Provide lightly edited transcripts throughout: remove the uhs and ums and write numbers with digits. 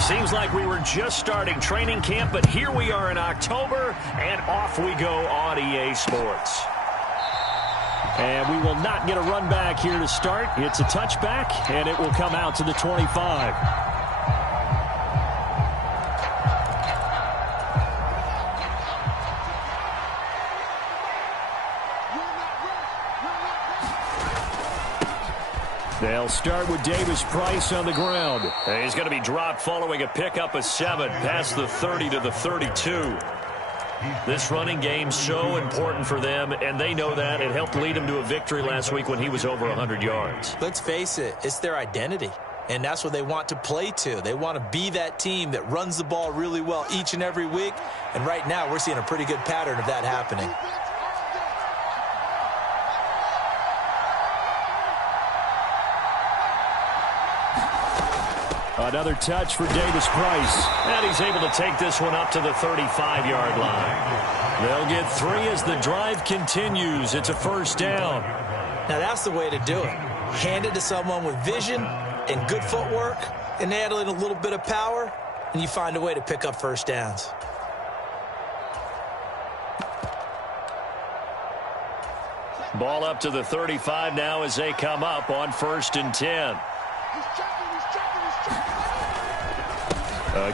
Seems like we were just starting training camp, but here we are in October, and off we go on EA Sports. And we will not get a run back here to start. It's a touchback, and it will come out to the 25. They'll start with Davis Price on the ground. And he's going to be dropped following a pickup of 7 past the 30 to the 32. This running game so important for them, and they know that. It helped lead them to a victory last week when he was over 100 yards. Let's face it, it's their identity, and that's what they want to play to. They want to be that team that runs the ball really well each and every week, and right now we're seeing a pretty good pattern of that happening. Another touch for Davis Price. And he's able to take this one up to the 35-yard line. They'll get 3 as the drive continues. It's a first down. Now that's the way to do it. Hand it to someone with vision and good footwork and add in a little bit of power, and you find a way to pick up first downs. Ball up to the 35 now as they come up on 1st and 10.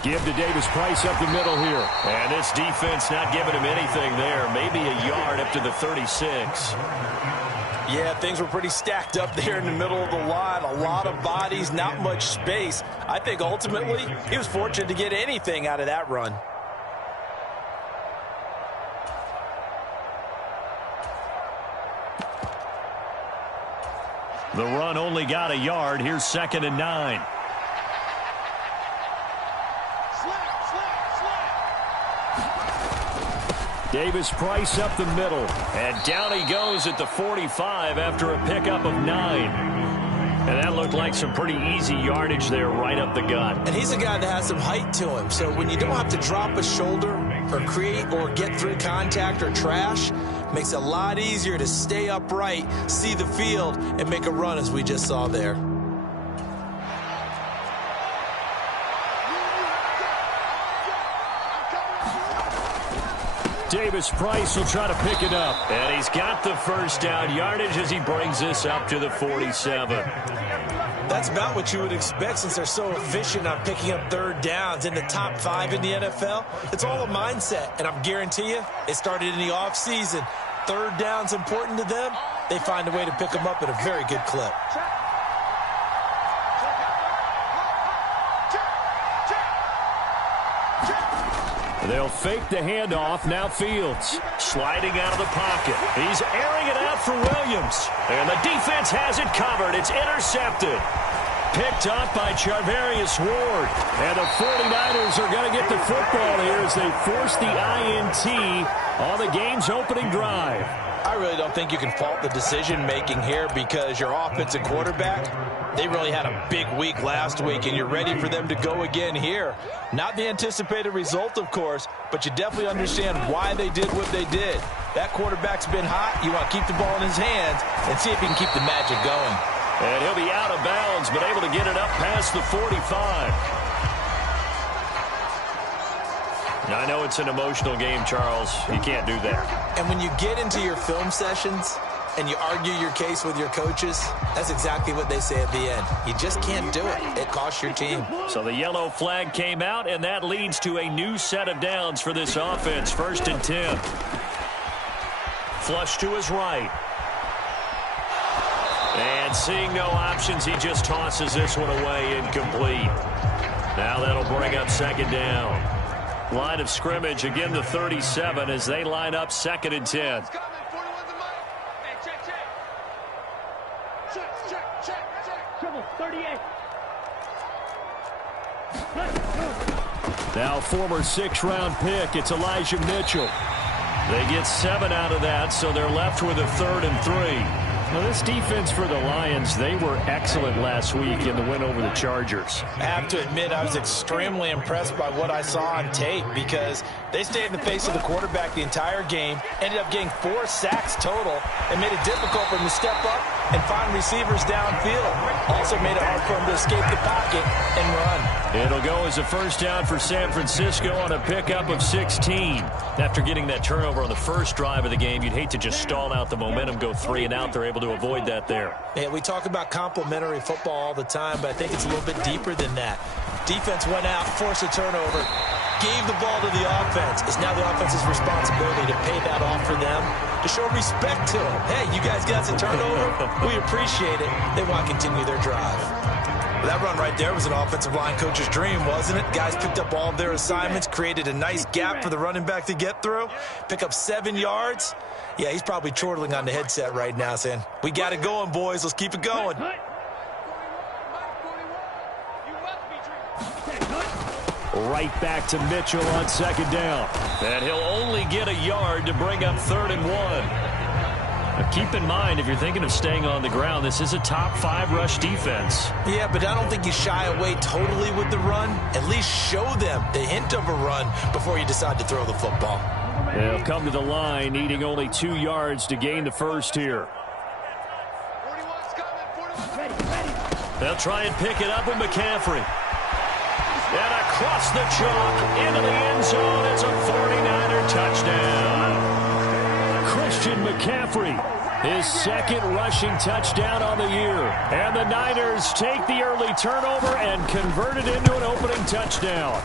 Give to Davis Price up the middle here. And this defense not giving him anything there. Maybe a yard up to the 36. Yeah, things were pretty stacked up there in the middle of the line. A lot of bodies, not much space. I think ultimately he was fortunate to get anything out of that run. The run only got a yard. Here's 2nd and 9. Davis Price up the middle. And down he goes at the 45 after a pickup of 9. And that looked like some pretty easy yardage there right up the gut. And he's a guy that has some height to him. So when you don't have to drop a shoulder or create or get through contact or trash, makes it a lot easier to stay upright, see the field, and make a run as we just saw there. Davis Price will try to pick it up. And he's got the first down yardage as he brings this up to the 47. That's about what you would expect since they're so efficient on picking up 3rd downs in the top 5 in the NFL. It's all a mindset, and I'm guarantee you it started in the offseason. 3rd down's important to them. They find a way to pick them up at a very good clip. They'll fake the handoff. Now Fields sliding out of the pocket. He's airing it out for Williams. And the defense has it covered. It's intercepted. Picked up by Charvarius Ward. And the 49ers are going to get the football here as they force the INT on the game's opening drive. I really don't think you can fault the decision-making here because your offensive quarterback, they really had a big week last week, and you're ready for them to go again here. Not the anticipated result, of course, but you definitely understand why they did what they did. That quarterback's been hot. You want to keep the ball in his hands and see if he can keep the magic going. And he'll be out of bounds, but able to get it up past the 45. I know it's an emotional game, Charles. You can't do that. And when you get into your film sessions and you argue your case with your coaches, that's exactly what they say at the end. You just can't do it. It costs your team. So the yellow flag came out, and that leads to a new set of downs for this offense. 1st and 10. Flush to his right. And seeing no options, he just tosses this one away incomplete. Now that'll bring up 2nd down. Line of scrimmage, again the 37 as they line up 2nd and 10. Now former 6th-round pick, it's Elijah Mitchell. They get 7 out of that, so they're left with a 3rd and 3. Now, this defense for the Lions, they were excellent last week in the win over the Chargers. I have to admit, I was extremely impressed by what I saw on tape because they stayed in the face of the quarterback the entire game, ended up getting 4 sacks total, and made it difficult for him to step up, and find receivers downfield. Also made it hard for him to escape the pocket and run. It'll go as a first down for San Francisco on a pickup of 16. After getting that turnover on the first drive of the game, you'd hate to just stall out the momentum, go 3 and out. They're able to avoid that there. Yeah, we talk about complementary football all the time, but I think it's a little bit deeper than that. Defense went out, forced a turnover, gave the ball to the offense. It's now the offense's responsibility to pay that off for them, to show respect to them. Hey, you guys got some turnover? We appreciate it. They want to continue their drive. Well, that run right there was an offensive line coach's dream, wasn't it? Guys picked up all of their assignments, created a nice gap for the running back to get through, pick up 7 yards. Yeah, he's probably chortling on the headset right now saying, we got it going, boys. Let's keep it going. Right back to Mitchell on second down. And he'll only get a yard to bring up 3rd and 1. Now keep in mind, if you're thinking of staying on the ground, this is a top 5 rush defense. Yeah, but I don't think you shy away totally with the run. At least show them the hint of a run before you decide to throw the football. They'll come to the line, needing only 2 yards to gain the first here. They'll try and pick it up with McCaffrey. And across the chalk into the end zone. It's a 49er touchdown. Christian McCaffrey, his 2nd rushing touchdown on the year. And the Niners take the early turnover and convert it into an opening touchdown.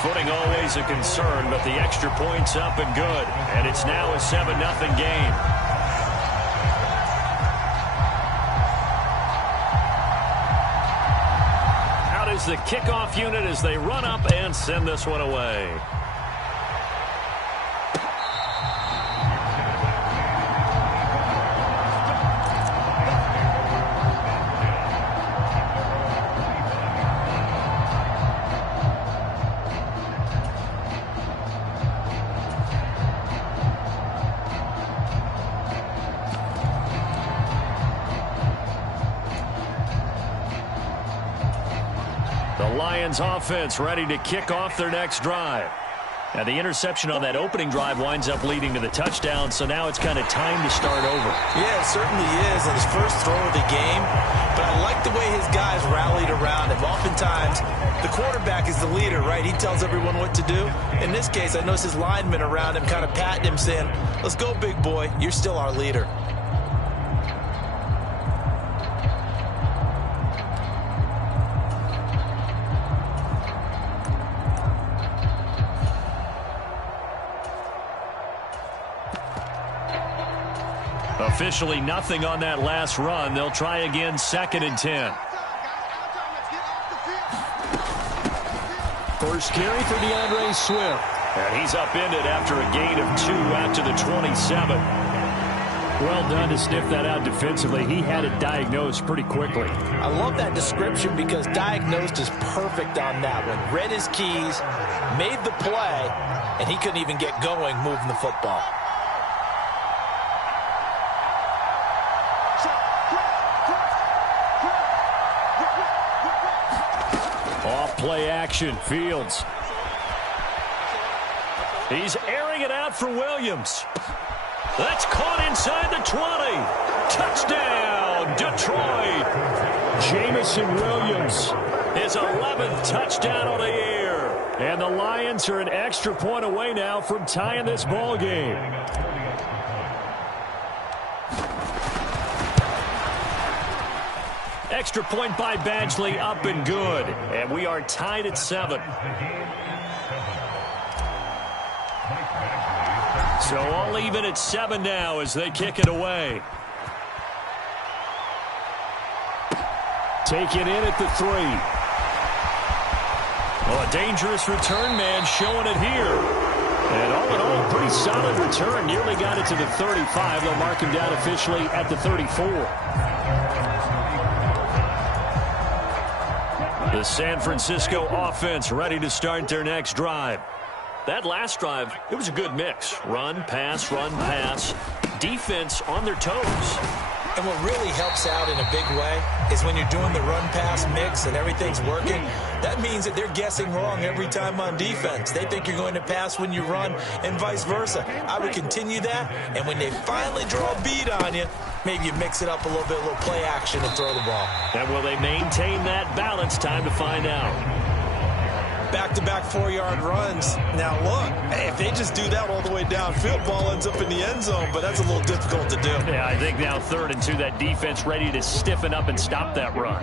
Footing always a concern, but the extra point's up and good. And it's now a 7-0 game. The kickoff unit as they run up and send this one away. Lions offense ready to kick off their next drive. Now the interception on that opening drive winds up leading to the touchdown, so now it's kind of time to start over. Yeah, it certainly is on his first throw of the game, but I like the way his guys rallied around him. Oftentimes, the quarterback is the leader, right? He tells everyone what to do. In this case, I noticed his linemen around him kind of patting him, saying, let's go, big boy. You're still our leader. Officially nothing on that last run. They'll try again, 2nd and 10. First carry for DeAndre Swift. And he's upended after a gain of 2 out to the 27. Well done to sniff that out defensively. He had it diagnosed pretty quickly. I love that description because diagnosed is perfect on that one. Read his keys, made the play, and he couldn't even get going moving the football. Play action, Fields. He's airing it out for Williams. That's caught inside the 20. Touchdown, Detroit. Jameson Williams, his 11th touchdown on the year. And the Lions are an extra point away now from tying this ball game. Extra point by Badgley, up and good. And we are tied at 7. So all even at 7 now as they kick it away. Taken in at the 3. Oh, a dangerous return man showing it here. And all in all, pretty solid return. Nearly got it to the 35. They'll mark him down officially at the 34. The San Francisco offense ready to start their next drive. That last drive, it was a good mix. Run, pass, defense on their toes. And what really helps out in a big way is when you're doing the run-pass mix and everything's working, that means that they're guessing wrong every time on defense. They think you're going to pass when you run and vice versa. I would continue that, and when they finally draw a bead on you, maybe you mix it up a little bit, a little play action and throw the ball. And will they maintain that balance? Time to find out. Back-to-back 4-yard runs. Now, look, if they just do that all the way downfield, ball ends up in the end zone, but that's a little difficult to do. Yeah, I think now 3rd and 2, that defense ready to stiffen up and stop that run.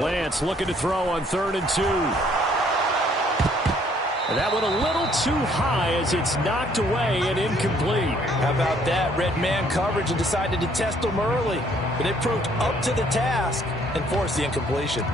Lance looking to throw on 3rd and 2. And that went a little too high as it's knocked away and incomplete. How about that? Red man coverage and decided to test them early. But it proved up to the task and forced the incompletion.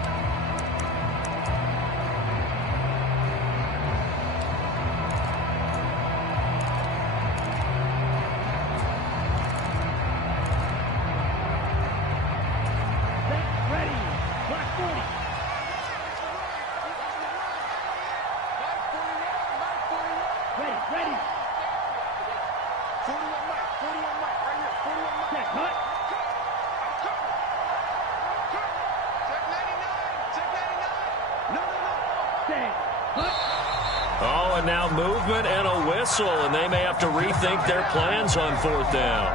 Oh, and now movement and a whistle, and they may have to rethink their plans on 4th down.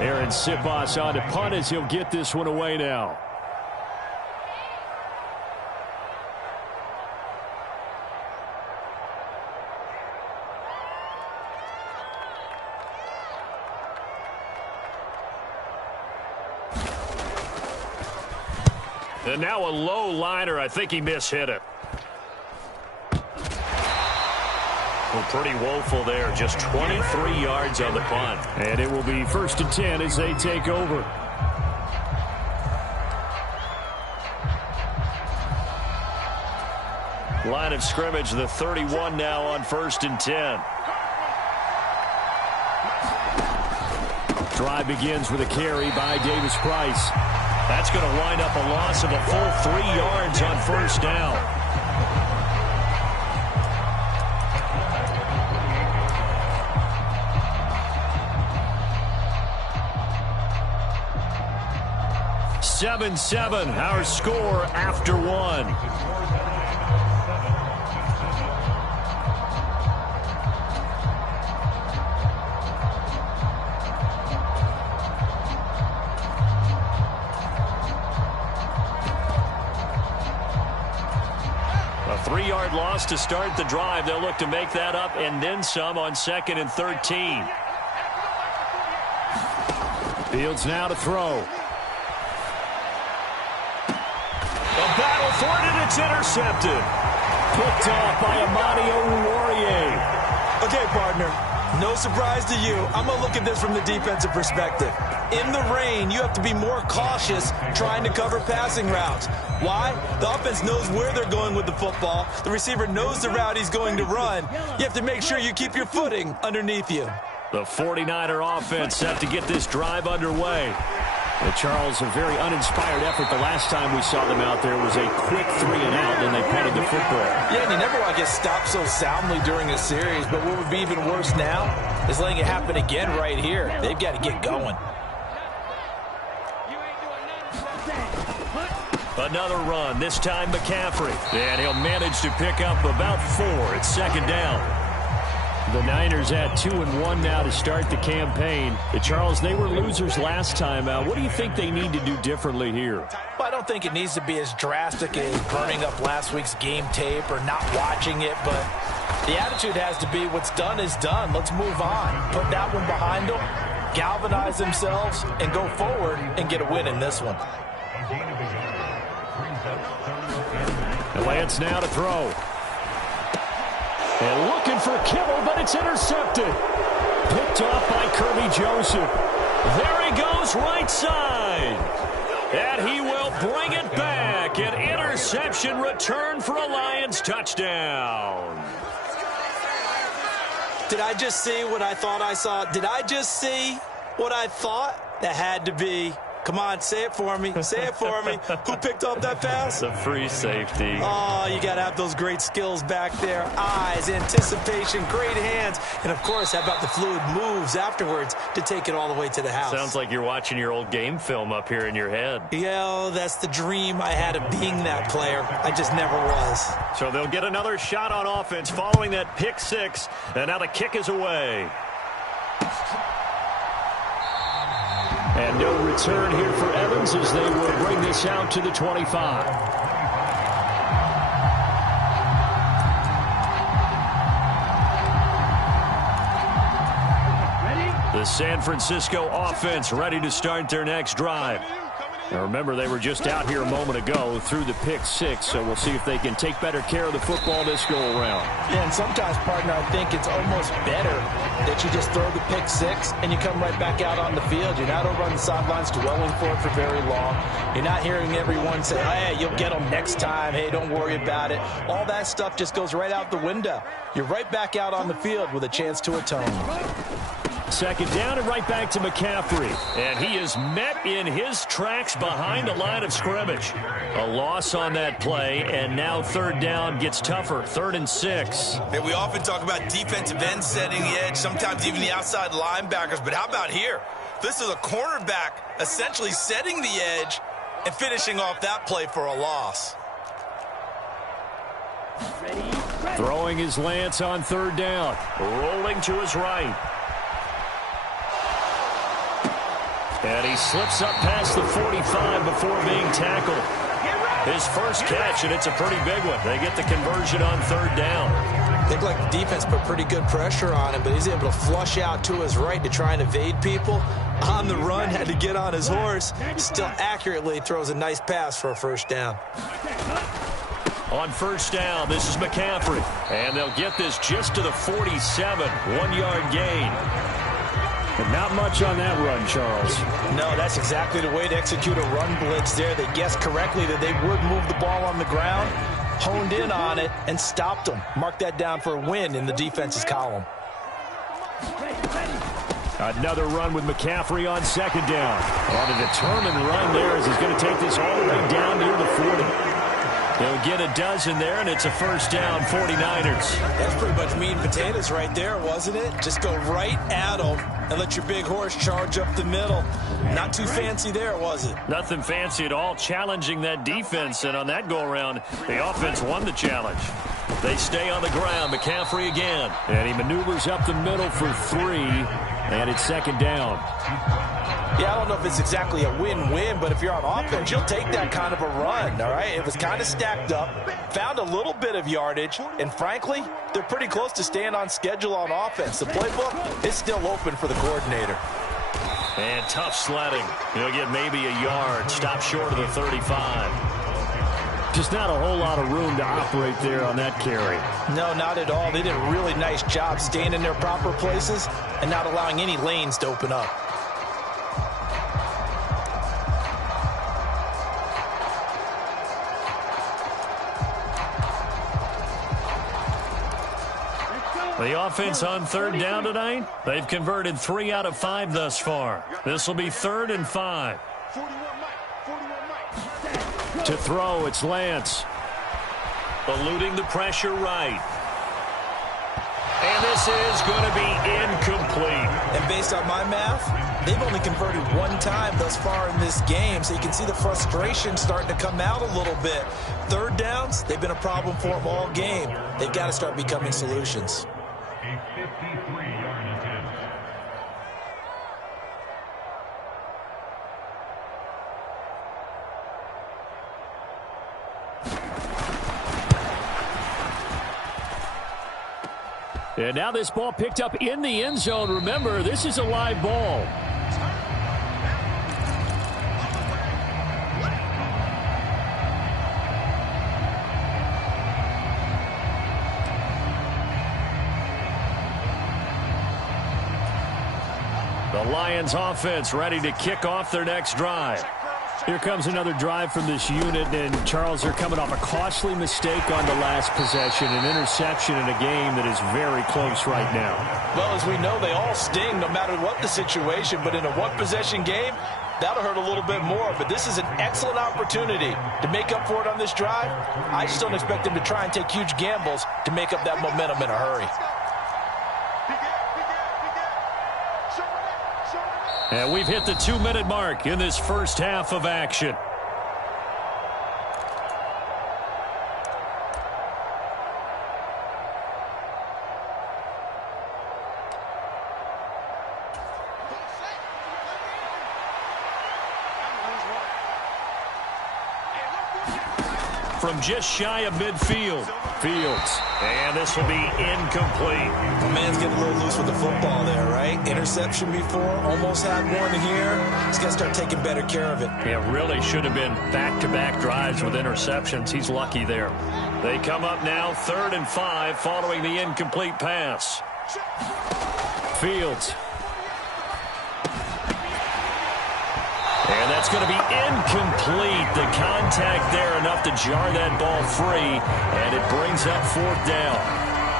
Aaron Siposs on to punt as he'll get this one away now. And now a low liner. I think he mishit it. Well, pretty woeful there. Just 23 yards on the punt. And it will be 1st and 10 as they take over. Line of scrimmage, the 31 now on 1st and 10. Drive begins with a carry by Davis Price. That's going to wind up a loss of a full 3 yards on 1st down. Seven, our score after 1. A 3-yard loss to start the drive. They'll look to make that up and then some on 2nd and 13. Fields now to throw. A battle for it, and it's intercepted. Picked off by Amani Oruwariye. Okay, partner, no surprise to you. I'm going to look at this from the defensive perspective. In the rain, you have to be more cautious trying to cover passing routes. Why? The offense knows where they're going with the football. The receiver knows the route he's going to run. You have to make sure you keep your footing underneath you. The 49er offense set to get this drive underway. Charles, a very uninspired effort. The last time we saw them out there was a quick 3 and out, and they punted the football. Yeah, and you never want to get stopped so soundly during a series, but what would be even worse now is letting it happen again right here. They've got to get going. Another run, this time McCaffrey. And he'll manage to pick up about 4. It's 2nd down. The Niners at 2-1 now to start the campaign. Charles, they were losers last time out. What do you think they need to do differently here? Well, I don't think it needs to be as drastic as burning up last week's game tape or not watching it, but the attitude has to be what's done is done. Let's move on. Put that one behind them, galvanize themselves, and go forward and get a win in this one. Lance now to throw. And looking for Kittle, but it's intercepted. Picked off by Kirby Joseph. There he goes, right side. And he will bring it back. An interception return for a Lions touchdown. Did I just see what I thought I saw? Did I just see what I thought? That had to be Come on, say it for me. Say it for me. Who picked up that pass? The free safety. Oh, you got to have those great skills back there. Eyes, anticipation, great hands. And, of course, how about the fluid moves afterwards to take it all the way to the house? Sounds like you're watching your old game film up here in your head. Yeah, that's the dream I had of being that player. I just never was. So they'll get another shot on offense following that pick six. And now the kick is away. And no return here for Evans as they will bring this out to the 25. The San Francisco offense ready to start their next drive. Now remember, they were just out here a moment ago through the pick six, so we'll see if they can take better care of the football this go-around. Yeah, and sometimes, partner, I think it's almost better that you just throw the pick six and you come right back out on the field. You're not over on the sidelines dwelling for it for very long. You're not hearing everyone say, hey, you'll get them next time. Hey, don't worry about it. All that stuff just goes right out the window. You're right back out on the field with a chance to atone. Second down and right back to McCaffrey. And he is met in his tracks behind the line of scrimmage. A loss on that play, and now third down gets tougher. 3rd and 6. Hey, we often talk about defensive ends setting the edge, sometimes even the outside linebackers. But how about here? This is a cornerback essentially setting the edge and finishing off that play for a loss. Throwing his Lance on 3rd down. Rolling to his right. And he slips up past the 45 before being tackled. His first catch, and it's a pretty big one. They get the conversion on 3rd down. Looked like the defense put pretty good pressure on him, but he's able to flush out to his right to try and evade people. On the run, had to get on his horse. Still accurately throws a nice pass for a first down. On 1st down, this is McCaffrey. And they'll get this just to the 47. 1-yard gain. But not much on that run, Charles. No, that's exactly the way to execute a run blitz there. They guessed correctly that they would move the ball on the ground, honed in on it, and stopped them. Mark that down for a win in the defense's column. Another run with McCaffrey on 2nd down. And a determined run there as he's going to take this all the way down near the 40. They'll get a dozen there, and it's a first down, 49ers. That's pretty much meat and potatoes right there, wasn't it? Just go right at them and let your big horse charge up the middle. Not too fancy there, was it? Nothing fancy at all, challenging that defense, and on that go-around, the offense won the challenge. They stay on the ground. McCaffrey again, and he maneuvers up the middle for 3, and it's 2nd down. Yeah, I don't know if it's exactly a win-win, but if you're on offense, you'll take that kind of a run, all right? It was kind of stacked up, found a little bit of yardage, and frankly, they're pretty close to staying on schedule on offense. The playbook is still open for the coordinator. And tough sledding. He'll get maybe a yard, stop short of the 35. Just not a whole lot of room to operate there on that carry. No, not at all. They did a really nice job staying in their proper places and not allowing any lanes to open up. The offense on 3rd down tonight, they've converted 3 out of 5 thus far. This will be 3rd and 5. To throw, it's Lance. Eluding the pressure right. And this is going to be incomplete. And based on my math, they've only converted 1 time thus far in this game, so you can see the frustration starting to come out a little bit. 3rd downs, they've been a problem for them all game. They've got to start becoming solutions. And now this ball picked up in the end zone. Remember, this is a live ball. The Lions offense ready to kick off their next drive. Here comes another drive from this unit, and Charles, they're coming off a costly mistake on the last possession, an interception in a game that is very close right now. Well, as we know, they all sting no matter what the situation, but in a one-possession game, that'll hurt a little bit more. But this is an excellent opportunity to make up for it on this drive. I just don't expect them to try and take huge gambles to make up that momentum in a hurry. And we've hit the 2-minute mark in this first half of action. From just shy of midfield, Fields. And this will be incomplete. The man's getting a little loose with the football there, right? Interception before, almost had one here. He's got to start taking better care of it. Yeah, really should have been back-to-back drives with interceptions. He's lucky there. They come up now 3rd and 5 following the incomplete pass. Fields. And that's going to be incomplete. The contact there enough to jar that ball free, and it brings up 4th down.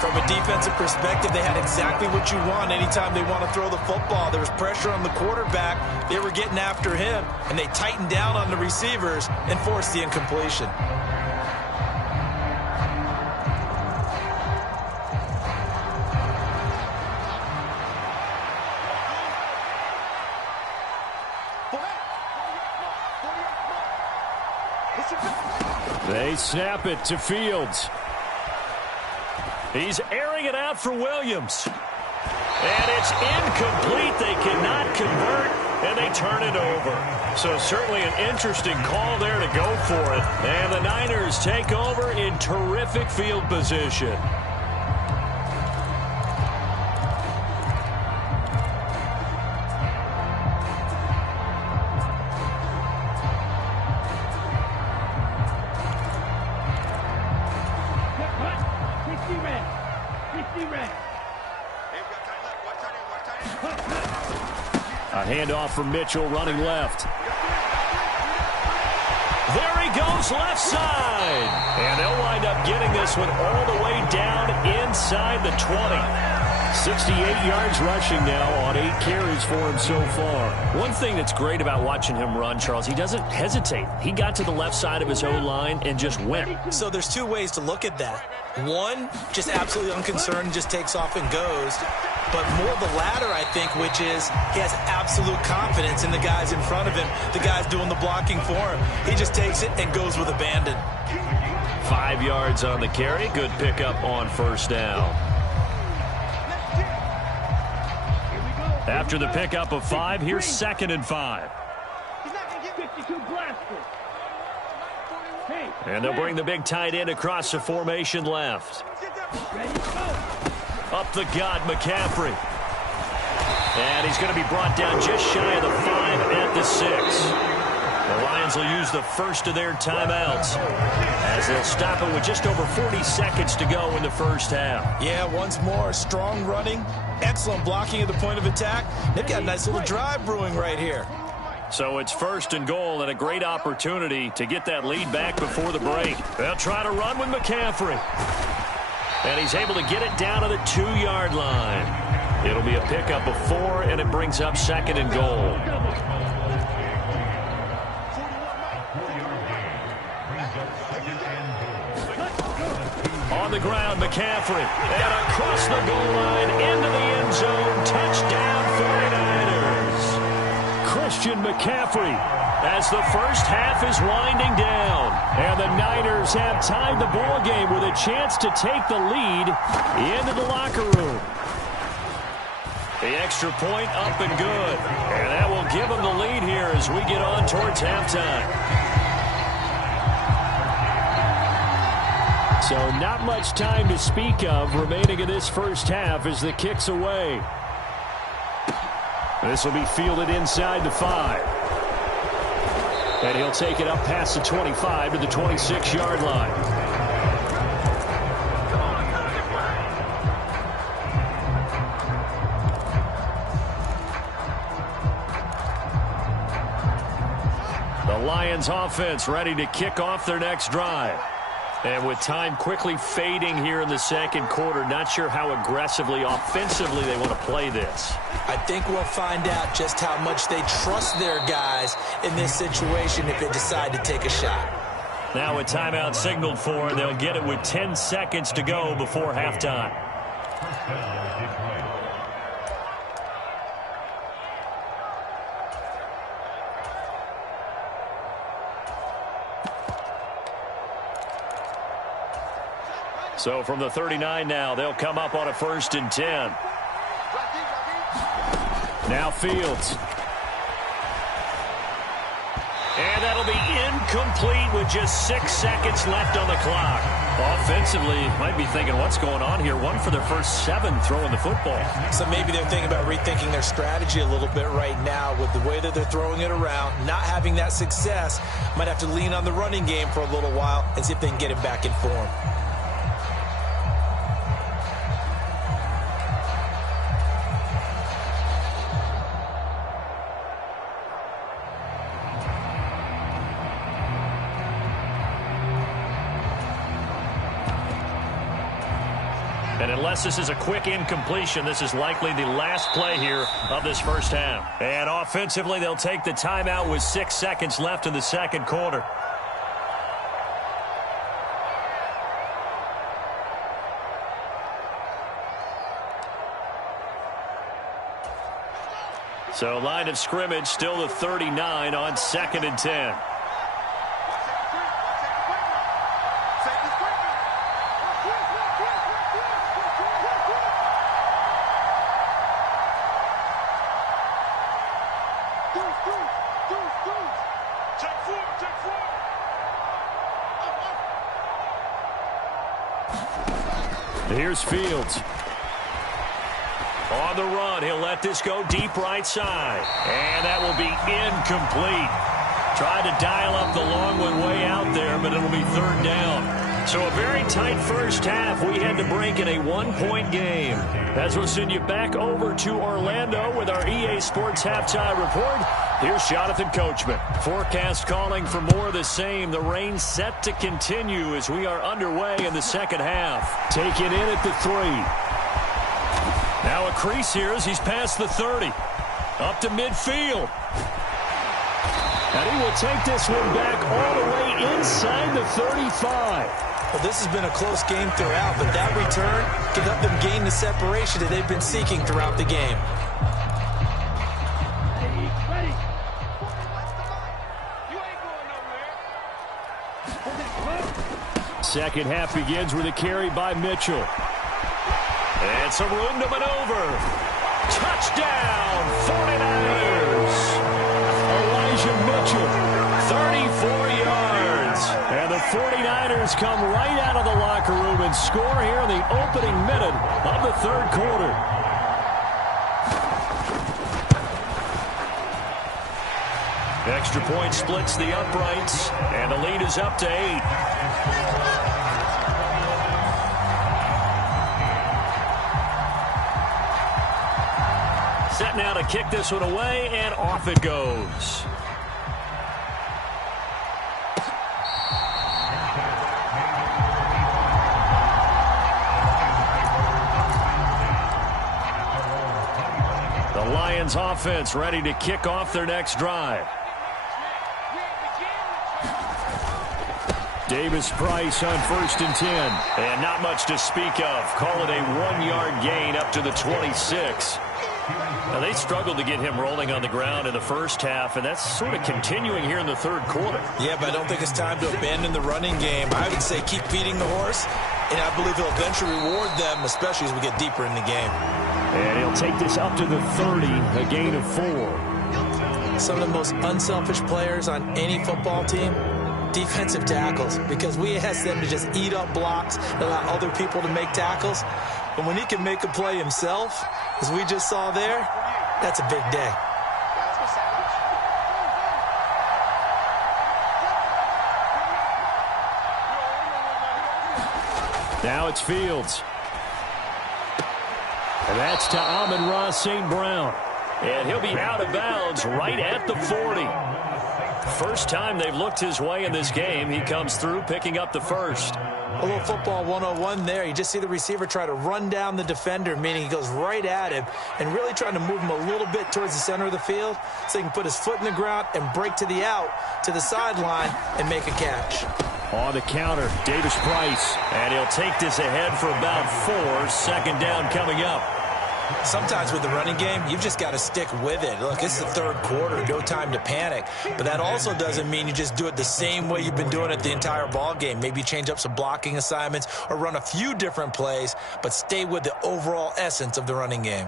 From a defensive perspective, they had exactly what you want anytime they want to throw the football. There was pressure on the quarterback. They were getting after him, and they tightened down on the receivers and forced the incompletion. They snap it to Fields. He's airing it out for Williams. And it's incomplete. They cannot convert, and they turn it over. So certainly an interesting call there to go for it. And the Niners take over in terrific field position. A handoff from Mitchell running left. There he goes left side. And they'll wind up getting this one all the way down inside the 20. 68 yards rushing now on 8 carries for him so far. One thing that's great about watching him run, Charles, he doesn't hesitate. He got to the left side of his O-line and just went. So there's two ways to look at that. One, just absolutely unconcerned, just takes off and goes. But more the latter, I think, which is he has absolute confidence in the guys in front of him, the guys doing the blocking for him. He just takes it and goes with abandon. 5 yards on the carry. Good pickup on 1st down. After the pickup of 5, here's 2nd and 5. And they'll bring the big tight end across the formation left. Up the gut, McCaffrey. And he's going to be brought down just shy of the 5 at the 6. The Lions will use the first of their timeouts as they'll stop it with just over 40 seconds to go in the first half. Yeah, once more, strong running, excellent blocking at the point of attack. They've got a nice little drive brewing right here. So it's 1st and goal and a great opportunity to get that lead back before the break. They'll try to run with McCaffrey. And he's able to get it down to the 2-yard line. It'll be a pickup of 4, and it brings up 2nd and goal. On the ground, McCaffrey. And across the goal line into the end zone. Touchdown, 49ers. Christian McCaffrey as the first half is winding down. And the Niners have tied the ball game with a chance to take the lead into the locker room. The extra point up and good. And that will give them the lead here as we get on towards halftime. So not much time to speak of remaining in this first half as the kick's away. This will be fielded inside the 5. And he'll take it up past the 25 to the 26-yard line. The The Lions offense ready to kick off their next drive. And with time quickly fading here in the second quarter, not sure how aggressively, offensively they want to play this. I think we'll find out just how much they trust their guys in this situation if they decide to take a shot. Now a timeout signaled for, and they'll get it with 10 seconds to go before halftime. So from the 39 now, they'll come up on a 1st and 10. Now Fields. And that'll be incomplete with just 6 seconds left on the clock. Offensively, might be thinking, what's going on here? 1 for their first 7 throwing the football. So maybe they're thinking about rethinking their strategy a little bit right now with the way that they're throwing it around, not having that success. Might have to lean on the running game for a little while and see if they can get it back in form. And unless this is a quick incompletion, this is likely the last play here of this first half. And offensively, they'll take the timeout with 6 seconds left in the second quarter. So line of scrimmage still the 39 on 2nd and 10. Here's Fields. On the run, he'll let this go deep right side. And that will be incomplete. Tried to dial up the long one way out there, but it'll be 3rd down. So a very tight first half. We had to break in a 1-point game. As we'll send you back over to Orlando with our EA Sports Halftime Report. Here's Jonathan Coachman. Forecast calling for more of the same. The rain set to continue as we are underway in the second half. Taken in at the 3. Now a crease here as he's past the 30. Up to midfield. And he will take this one back all the way inside the 35. Well, this has been a close game throughout, but that return can help them gain the separation that they've been seeking throughout the game. Second half begins with a carry by Mitchell. And some room to maneuver. Touchdown, 49ers. Elijah Mitchell, 34 yards. And the 49ers come right out of the locker room and score here in the opening minute of the 3rd quarter. Extra point splits the uprights, and the lead is up to 8. Set now to kick this one away, and off it goes. The Lions offense ready to kick off their next drive. Davis-Price on 1st and 10. And not much to speak of. Call it a 1-yard gain up to the 26. Now, they struggled to get him rolling on the ground in the first half, and that's sort of continuing here in the 3rd quarter. Yeah, but I don't think it's time to abandon the running game. I would say keep feeding the horse, and I believe he'll eventually reward them, especially as we get deeper in the game. And he'll take this up to the 30, a gain of 4. Some of the most unselfish players on any football team, defensive tackles, because we ask them to just eat up blocks, allow other people to make tackles. But when he can make a play himself, as we just saw there, that's a big day. Now it's Fields. And that's to Amon-Ra St. Brown. And he'll be out of bounds right at the 40. First time they've looked his way in this game. He comes through picking up the first. A little football 101 there. You just see the receiver try to run down the defender, meaning he goes right at him and really trying to move him a little bit towards the center of the field so he can put his foot in the ground and break to the out, to the sideline, and make a catch. On the counter, Davis Price. And he'll take this ahead for about 4. Second down coming up. Sometimes with the running game, you've just got to stick with it. Look, it's the third quarter, no time to panic. But that also doesn't mean you just do it the same way you've been doing it the entire ball game. Maybe change up some blocking assignments or run a few different plays, but stay with the overall essence of the running game.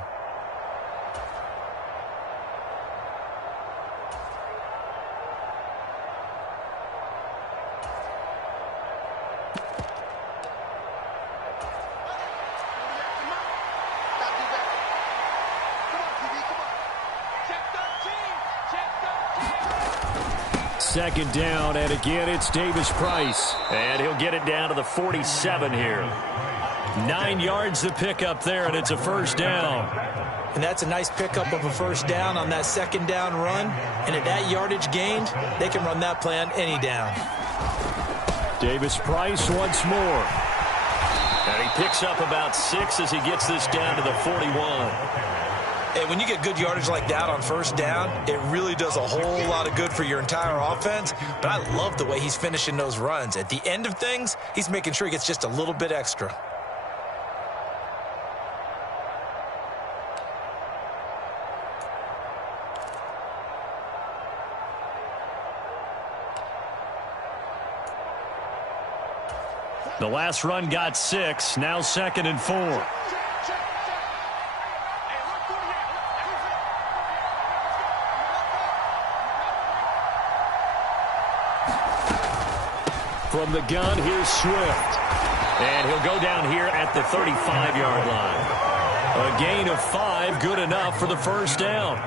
Second down, and again, it's Davis Price. And he'll get it down to the 47 here. 9 yards to pick up there, and it's a first down. And that's a nice pickup of a first down on that second down run. And at that yardage gained, they can run that play on any down. Davis Price once more. And he picks up about 6 as he gets this down to the 41. And when you get good yardage like that on first down, it really does a whole lot of good for your entire offense. But I love the way he's finishing those runs. At the end of things, he's making sure he gets just a little bit extra. The last run got 6, now 2nd and 4. From the gun, here's Swift. And he'll go down here at the 35-yard line. A gain of 5, good enough for the first down.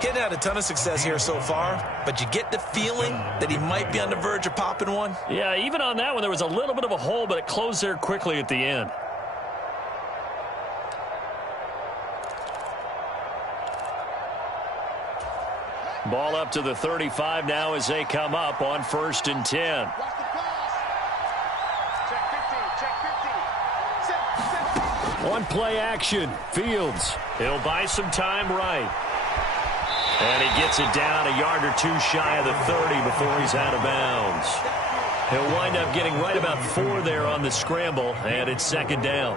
He hadn't had a ton of success here so far, but you get the feeling that he might be on the verge of popping one. Yeah, even on that one, there was a little bit of a hole, but it closed there quickly at the end. Ball up to the 35 now as they come up on 1st and 10. On play action, Fields. He'll buy some time right. And he gets it down a yard or 2 shy of the 30 before he's out of bounds. He'll wind up getting right about 4 there on the scramble, and it's 2nd down.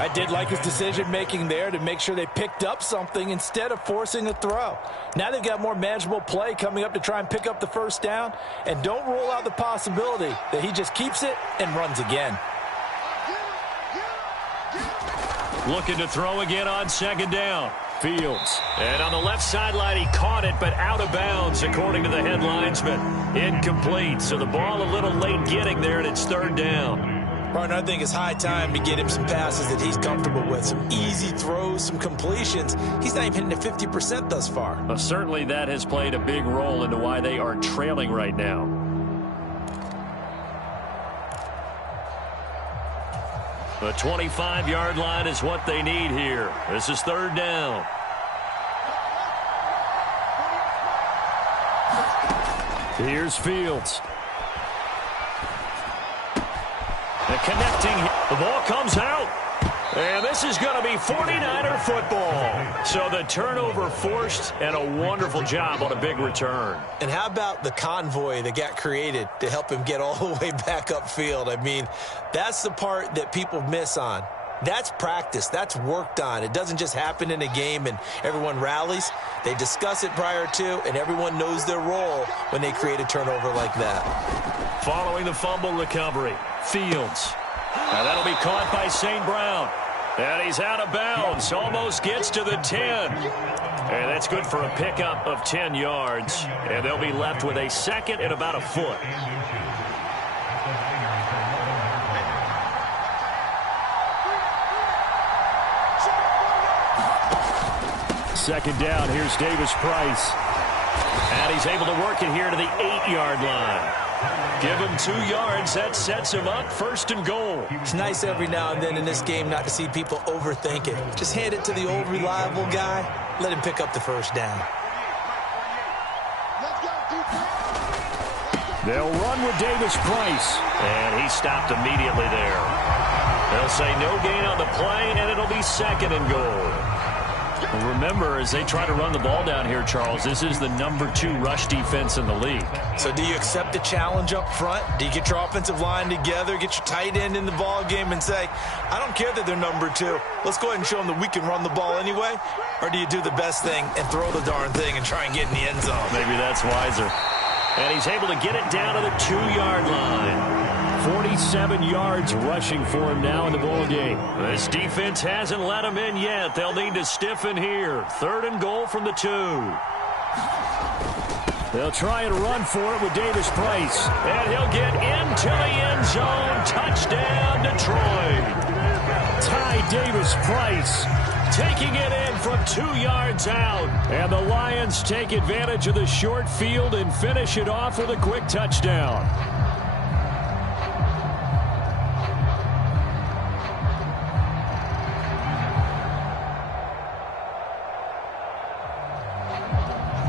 I did like his decision-making there to make sure they picked up something instead of forcing a throw. Now they've got more manageable play coming up to try and pick up the first down, and don't rule out the possibility that he just keeps it and runs again. Looking to throw again on 2nd down. Fields. And on the left sideline, he caught it, but out of bounds, according to the head linesman. Incomplete. So the ball a little late getting there, and it's 3rd down. Partner, I think it's high time to get him some passes that he's comfortable with. Some easy throws, some completions. He's not even hitting at 50% thus far. Well, certainly that has played a big role into why they are trailing right now. The 25-yard line is what they need here. This is 3rd down. Here's Fields. The connecting. The ball comes out. And this is going to be 49er football. So the turnover forced, and a wonderful job on a big return. And how about the convoy that got created to help him get all the way back upfield? I mean, that's the part that people miss on. That's practice. That's worked on. It doesn't just happen in a game and everyone rallies. They discuss it prior to, and everyone knows their role when they create a turnover like that. Following the fumble recovery, Fields. Now that'll be caught by St. Brown. And he's out of bounds. Almost gets to the 10. And that's good for a pickup of 10 yards. And they'll be left with a 2nd and about a foot. Second down, here's Davis Price. And he's able to work it here to the 8-yard line. Give him 2 yards. That sets him up 1st and goal. It's nice every now and then in this game not to see people overthink it. Just hand it to the old reliable guy. Let him pick up the first down. Let's go. They'll run with Davis Price. And he stopped immediately there. They'll say no gain on the play, and it'll be 2nd and goal. Well, remember, as they try to run the ball down here, Charles, this is the #2 rush defense in the league. So do you accept the challenge up front? Do you get your offensive line together, get your tight end in the ball game and say, I don't care that they're #2. Let's go ahead and show them that we can run the ball anyway? Or do you do the best thing and throw the darn thing and try and get in the end zone? Maybe that's wiser. And he's able to get it down to the 2-yard line. 47 yards rushing for him now in the ball game. This defense hasn't let him in yet. They'll need to stiffen here. 3rd and goal from the 2. They'll try and run for it with Davis Price. And he'll get into the end zone. Touchdown, Detroit. Ty Davis Price taking it in from 2 yards out. And the Lions take advantage of the short field and finish it off with a quick touchdown.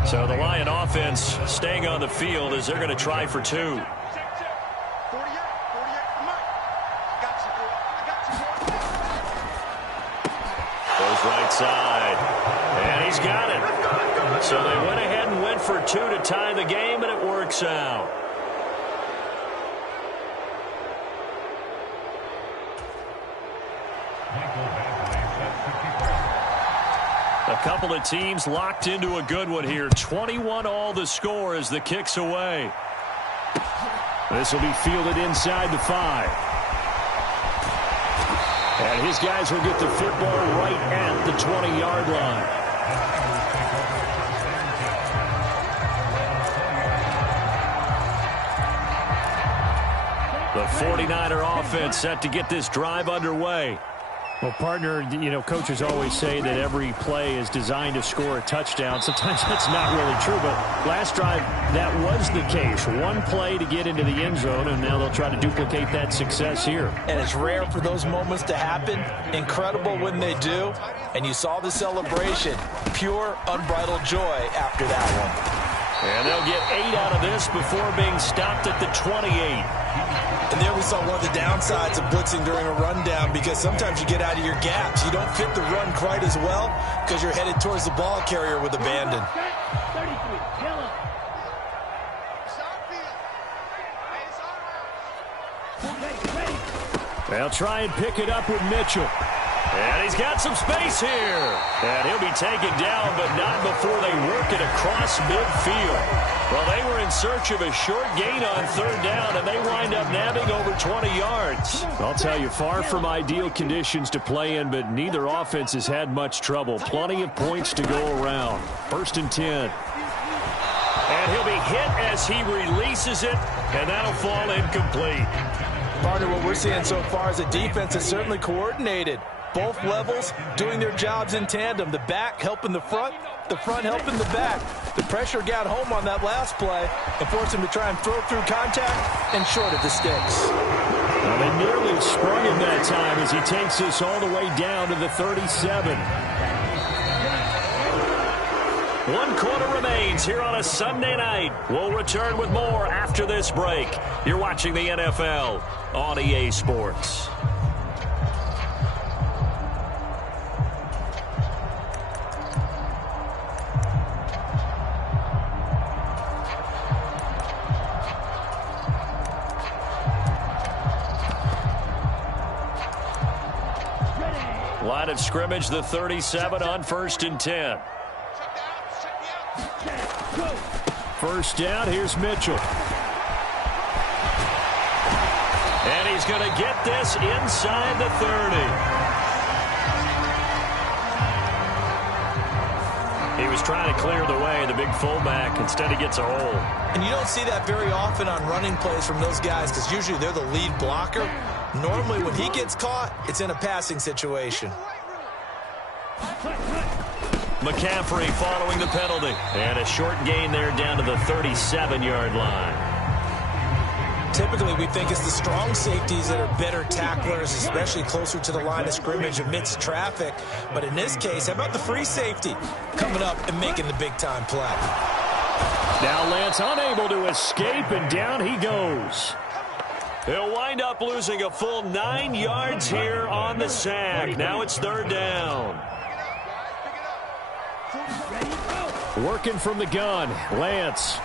So the Lion offense staying on the field as they're going to try for 2. Goes right side. And he's got it. So they went ahead and went for 2 to tie the game, and it works out. A couple of teams locked into a good one here. 21 all the score as the kick's away. This will be fielded inside the 5. And his guys will get the football right at the 20-yard line. The 49er offense set to get this drive underway. Well, partner, coaches always say that every play is designed to score a touchdown. Sometimes that's not really true, but last drive, that was the case. One play to get into the end zone, and now they'll try to duplicate that success here. And it's rare for those moments to happen. Incredible when they do. And you saw the celebration. Pure, unbridled joy after that one. And they'll get 8 out of this before being stopped at the 28. And there we saw one of the downsides of blitzing during a rundown, because sometimes you get out of your gaps. You don't fit the run quite as well because you're headed towards the ball carrier with abandon. They'll try and pick it up with Mitchell. And he's got some space here. And he'll be taken down, but not before they work it across midfield. Well, they were in search of a short gain on 3rd down, and they wind up nabbing over 20 yards. I'll tell you, far from ideal conditions to play in, but neither offense has had much trouble. Plenty of points to go around. 1st and 10. And he'll be hit as he releases it, and that'll fall incomplete. Partner, what we're seeing so far is the defense is certainly coordinated. Both levels doing their jobs in tandem. The back helping the front helping the back. The pressure got home on that last play and forced him to try and throw through contact and short of the sticks. Well, they nearly sprung him that time as he takes this all the way down to the 37. 1 quarter remains here on a Sunday night. We'll return with more after this break. You're watching the NFL on EA Sports. Line of scrimmage, the 37 on 1st and 10. First down, here's Mitchell. And he's going to get this inside the 30. He was trying to clear the way, the big fullback. Instead, he gets a hole. And you don't see that very often on running plays from those guys because usually they're the lead blocker. Normally, when he gets caught, it's in a passing situation. McCaffrey following the penalty. And a short gain there down to the 37-yard line. Typically, we think it's the strong safeties that are better tacklers, especially closer to the line of scrimmage amidst traffic. But in this case, how about the free safety coming up and making the big-time play? Now Lance unable to escape, and down he goes. He'll wind up losing a full 9 yards here on the sack. Now it's 3rd down. Working from the gun, Lance.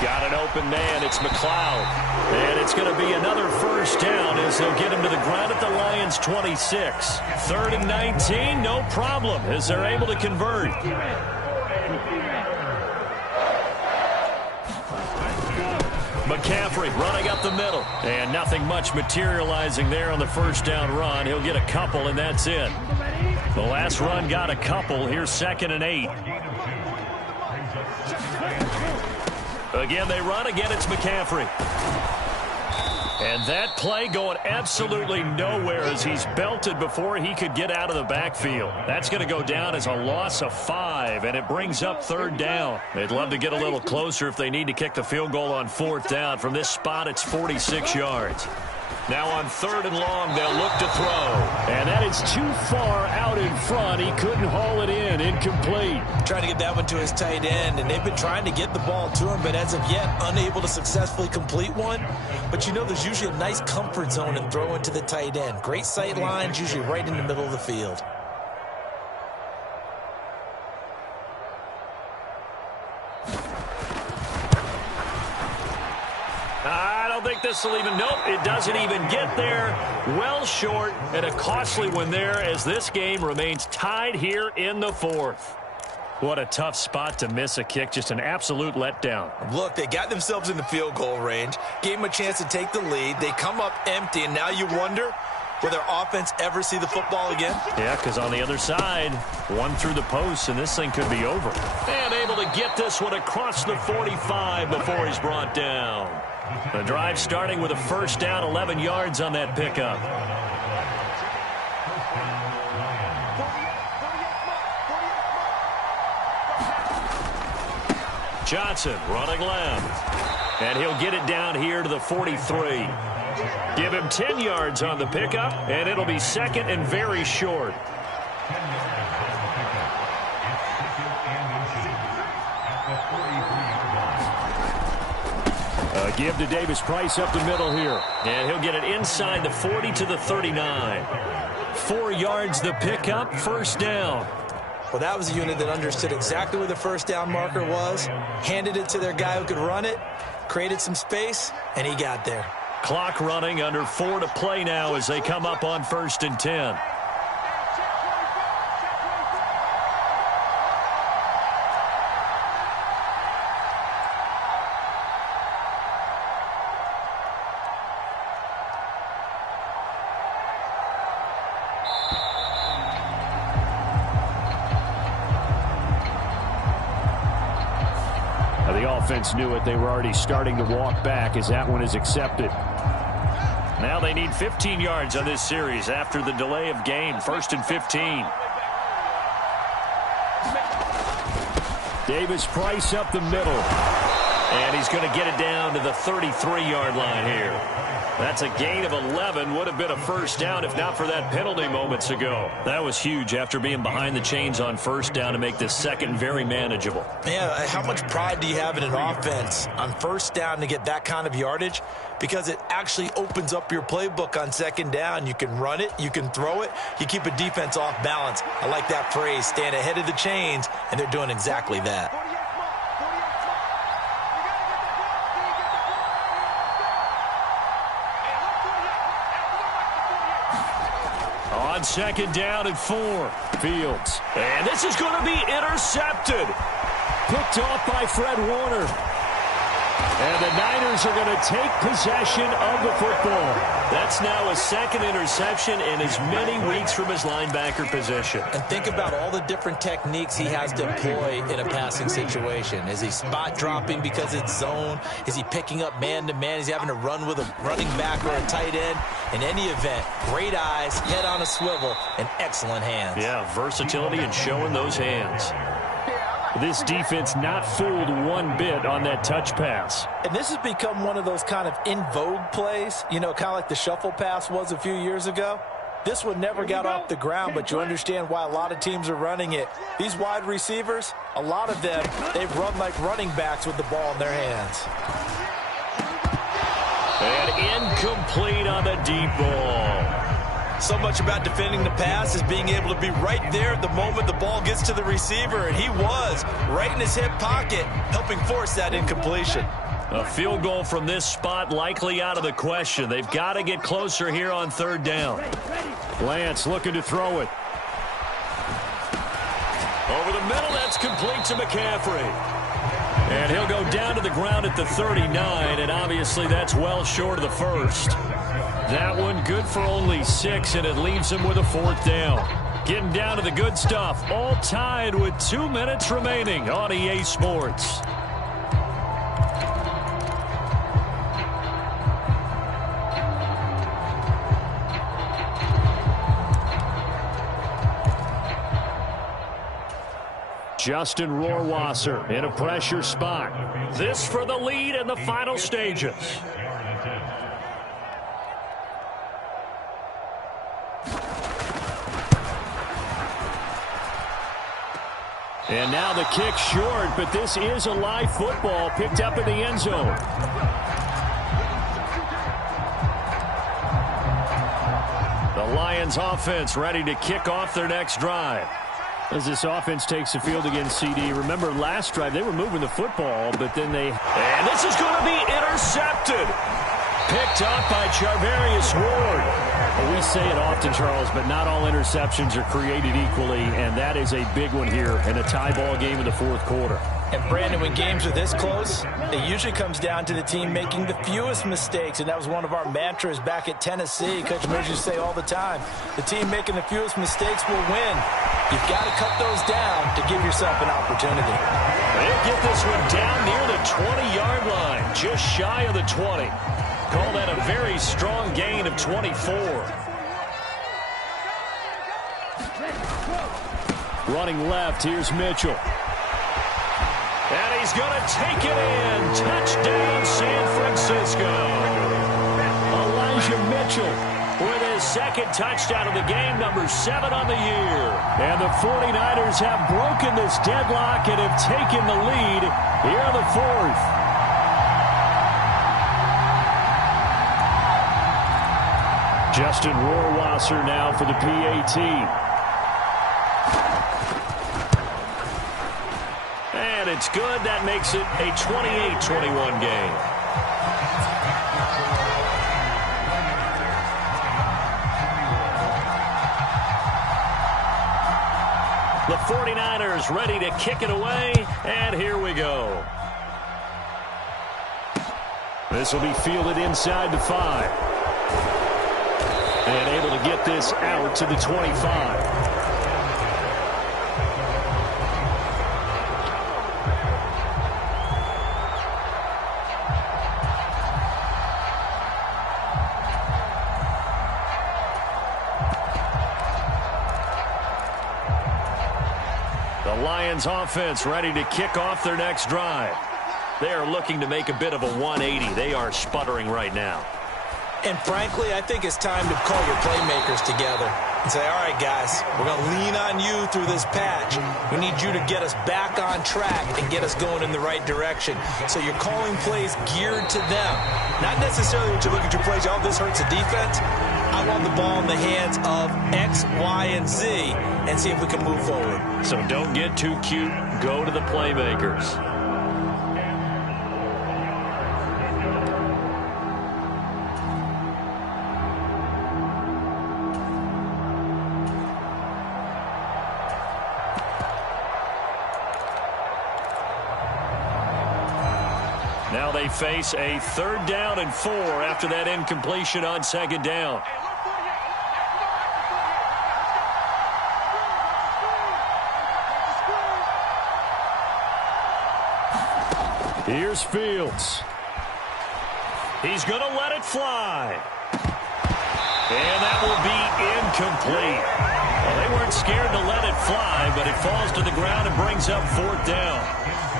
Got an open man. It's McLeod. And it's going to be another 1st down as they'll get him to the ground at the Lions' 26. 3rd and 19, no problem as they're able to convert. McCaffrey running up the middle. And nothing much materializing there on the 1st down run. He'll get a couple, and that's it. The last run got a couple. Here's 2nd and 8. Again, they run. Again, it's McCaffrey. And that play going absolutely nowhere as he's belted before he could get out of the backfield. That's going to go down as a loss of 5, and it brings up 3rd down. They'd love to get a little closer if they need to kick the field goal on 4th down. From this spot, it's 46 yards. Now on 3rd and long, they'll look to throw. And that is too far out in front. He couldn't haul it in. Incomplete. Trying to get that one to his tight end, and they've been trying to get the ball to him, but as of yet, unable to successfully complete one. But you know there's usually a nice comfort zone in throwing to the tight end. Great sight lines, usually right in the middle of the field. I don't think this will even, nope, it doesn't even get there. Well short, and a costly one there as this game remains tied here in the 4th. What a tough spot to miss a kick, just an absolute letdown. Look, they got themselves in the field goal range, gave them a chance to take the lead. They come up empty, and now you wonder, will their offense ever see the football again? Yeah, because on the other side, one through the post, and this thing could be over. And able to get this one across the 45 before he's brought down. The drive starting with a 1st down, 11 yards on that pickup. Johnson running left. And he'll get it down here to the 43. Give him 10 yards on the pickup, and it'll be 2nd and very short. Give to Davis-Price up the middle here. And he'll get it inside the 40 to the 39. 4 yards the pickup, 1st down. Well, that was a unit that understood exactly where the 1st down marker was, handed it to their guy who could run it, created some space, and he got there. Clock running, under 4 to play now as they come up on 1st and 10. The offense knew it. They were already starting to walk back as that one is accepted. Now they need 15 yards on this series after the delay of game. 1st and 15. Davis-Price up the middle. And he's going to get it down to the 33-yard line here. That's a gain of 11. Would have been a 1st down if not for that penalty moments ago. That was huge after being behind the chains on 1st down to make this 2nd very manageable. Yeah, how much pride do you have in an offense on 1st down to get that kind of yardage? Because it actually opens up your playbook on 2nd down. You can run it, you can throw it, you keep a defense off balance. I like that phrase, stand ahead of the chains, and they're doing exactly that. On 2nd down and 4. Fields. And this is going to be intercepted. Picked off by Fred Warner. And the Niners are going to take possession of the football. That's now a 2nd interception in as many weeks from his linebacker position. And think about all the different techniques he has to employ in a passing situation. Is he spot dropping because it's zone? Is he picking up man-to-man? Is he having to run with a running back or a tight end? In any event, great eyes, head on a swivel, and excellent hands. Yeah, versatility and showing those hands. This defense not fooled one bit on that touch pass. And this has become one of those kind of in vogue plays, you know, kind of like the shuffle pass was a few years ago. This one never got off the ground, but you understand why a lot of teams are running it. These wide receivers, a lot of them, they've run like running backs with the ball in their hands. And incomplete on the deep ball. So much about defending the pass is being able to be right there at the moment the ball gets to the receiver, and he was right in his hip pocket, helping force that incompletion. A field goal from this spot likely out of the question. They've got to get closer here on third down. Lance looking to throw it. Over the middle, that's complete to McCaffrey. And he'll go down to the ground at the 39, and obviously that's well short of the first. That one good for only 6, and it leaves him with a fourth down. Getting down to the good stuff, all tied with 2 minutes remaining on EA Sports. Justin Rohrwasser in a pressure spot. This for the lead in the final stages. And now the kick short, but this is a live football picked up in the end zone. The Lions offense ready to kick off their next drive. As this offense takes the field against CD. Remember last drive they were moving the football, but then they... And this is going to be intercepted. Picked up by Charvarius Ward. Well, we say it often, Charles, but not all interceptions are created equally, and that is a big one here in a tie ball game in the fourth quarter. And, Brandon, when games are this close, it usually comes down to the team making the fewest mistakes, and that was one of our mantras back at Tennessee. Coach Mears used to say all the time, the team making the fewest mistakes will win. You've got to cut those down to give yourself an opportunity. They'll get this one down near the 20-yard line, just shy of the 20. Call that a very strong gain of 24. Running left, here's Mitchell. And he's going to take it in. Touchdown, San Francisco. Elijah Mitchell with his second touchdown of the game, number 7 on the year. And the 49ers have broken this deadlock and have taken the lead here in the fourth. Justin Rohrwasser now for the PAT. And it's good. That makes it a 28-21 game. The 49ers ready to kick it away, and here we go. This will be fielded inside the 5. And able to get this out to the 25. The Lions offense ready to kick off their next drive. They are looking to make a bit of a 180. They are sputtering right now. And frankly, I think it's time to call your playmakers together and say, all right, guys, we're going to lean on you through this patch. We need you to get us back on track and get us going in the right direction. So you're calling plays geared to them. Not necessarily when you look at your plays, oh, this hurts the defense. I want the ball in the hands of X, Y, and Z and see if we can move forward. So don't get too cute. Go to the playmakers. Now they face a 3rd down and 4 after that incompletion on 2nd down. Here's Fields. He's going to let it fly. And that will be incomplete. Well, they weren't scared to let it fly, but it falls to the ground and brings up 4th down.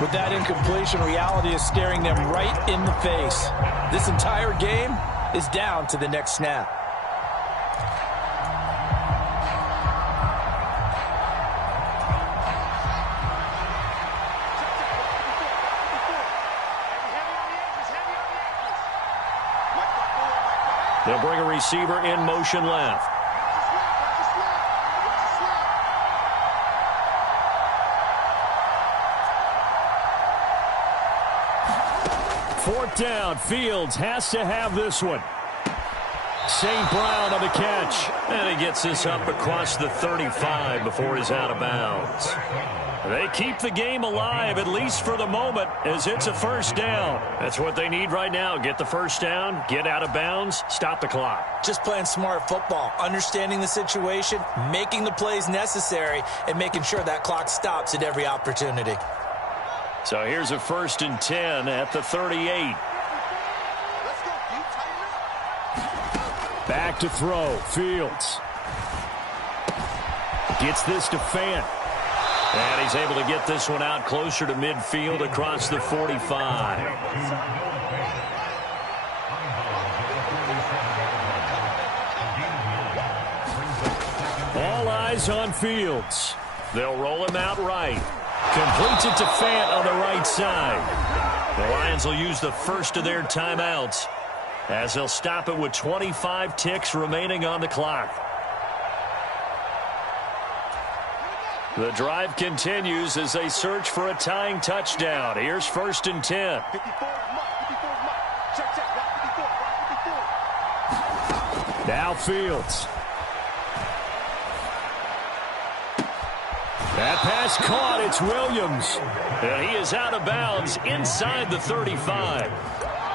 With that incompletion, reality is staring them right in the face. This entire game is down to the next snap. They'll bring a receiver in motion left. Fourth down. Fields has to have this one. St. Brown on the catch. And he gets this up across the 35 before he's out of bounds. They keep the game alive, at least for the moment, as it's a first down. That's what they need right now. Get the first down, get out of bounds, stop the clock. Just playing smart football, understanding the situation, making the plays necessary, and making sure that clock stops at every opportunity. So here's a 1st and 10 at the 38. Back to throw. Fields gets this to Fant. And he's able to get this one out closer to midfield across the 45. All eyes on Fields. They'll roll him out right. Completes it to Fant on the right side. The Lions will use the first of their timeouts as they'll stop it with 25 ticks remaining on the clock. The drive continues as they search for a tying touchdown. Here's 1st and 10. Now Fields. That pass caught. It's Williams. And he is out of bounds inside the 35.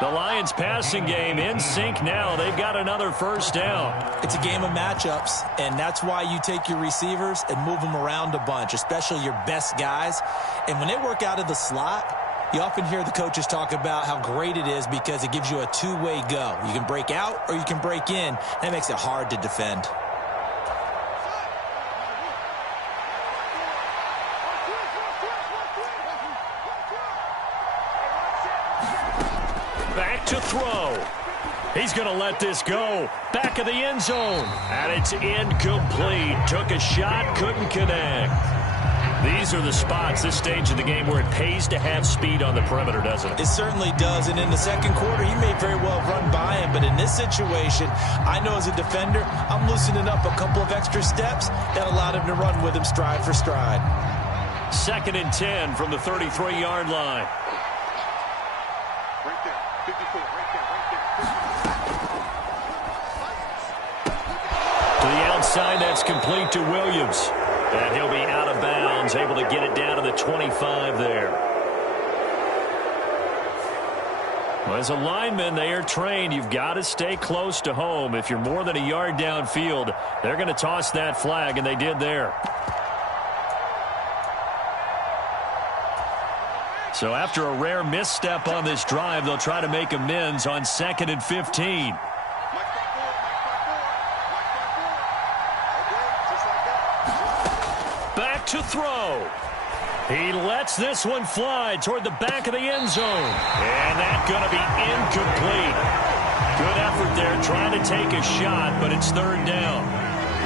The Lions passing game in sync now. They've got another first down. It's a game of matchups, and that's why you take your receivers and move them around a bunch, especially your best guys. And when they work out of the slot, you often hear the coaches talk about how great it is because it gives you a two-way go. You can break out or you can break in. That makes it hard to defend. Back to throw. He's going to let this go. Back of the end zone. And it's incomplete. Took a shot, couldn't connect. These are the spots, this stage of the game, where it pays to have speed on the perimeter, doesn't it? It certainly does. And in the second quarter, he may very well run by him. But in this situation, I know as a defender, I'm loosening up a couple of extra steps that allowed him to run with him stride for stride. 2nd and 10 from the 33-yard line. To the outside, that's complete to Williams. And he'll be out of bounds, able to get it down to the 25 there. Well, as a lineman, they are trained. You've got to stay close to home. If you're more than a yard downfield, they're going to toss that flag, and they did there. So after a rare misstep on this drive, they'll try to make amends on 2nd and 15. Back to throw. He lets this one fly toward the back of the end zone. And that's going to be incomplete. Good effort there trying to take a shot, but it's 3rd down.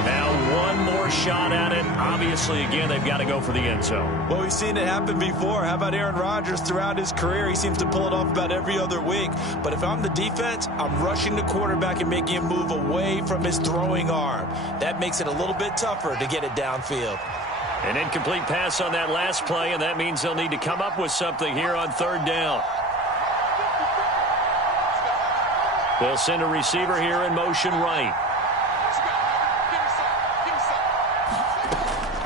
Now one more shot at it. Obviously, again, they've got to go for the end zone. Well, we've seen it happen before. How about Aaron Rodgers throughout his career? He seems to pull it off about every other week. But if I'm the defense, I'm rushing the quarterback and making him move away from his throwing arm. That makes it a little bit tougher to get it downfield. An incomplete pass on that last play, and that means they'll need to come up with something here on 3rd down. They'll send a receiver here in motion right.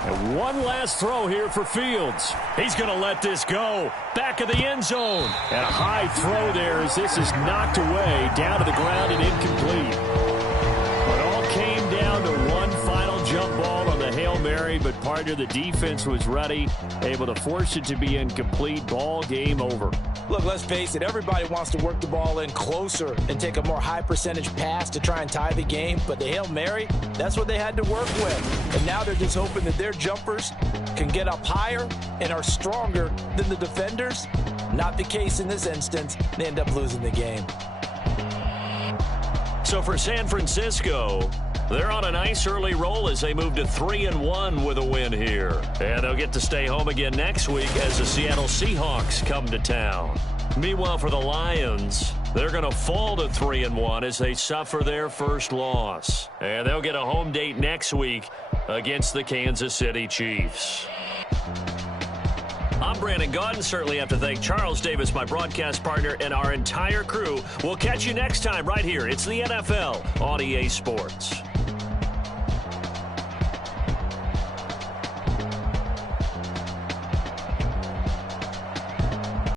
And one last throw here for Fields. He's going to let this go. Back of the end zone. And a high throw there as this is knocked away, down to the ground and incomplete. It all came down to one final jump ball on the Hail Mary, but part of the defense was ready, able to force it to be incomplete. Ball game over. Look, let's face it, everybody wants to work the ball in closer and take a more high percentage pass to try and tie the game. But the Hail Mary, that's what they had to work with. And now they're just hoping that their jumpers can get up higher and are stronger than the defenders. Not the case in this instance. They end up losing the game. So for San Francisco, they're on a nice early roll as they move to 3-1 with a win here. And they'll get to stay home again next week as the Seattle Seahawks come to town. Meanwhile, for the Lions, They're going to fall to 3-1 as they suffer their first loss. And they'll get a home date next week against the Kansas City Chiefs. I'm Brandon Gaudin. Certainly have to thank Charles Davis, my broadcast partner, and our entire crew. We'll catch you next time right here. It's the NFL on EA Sports.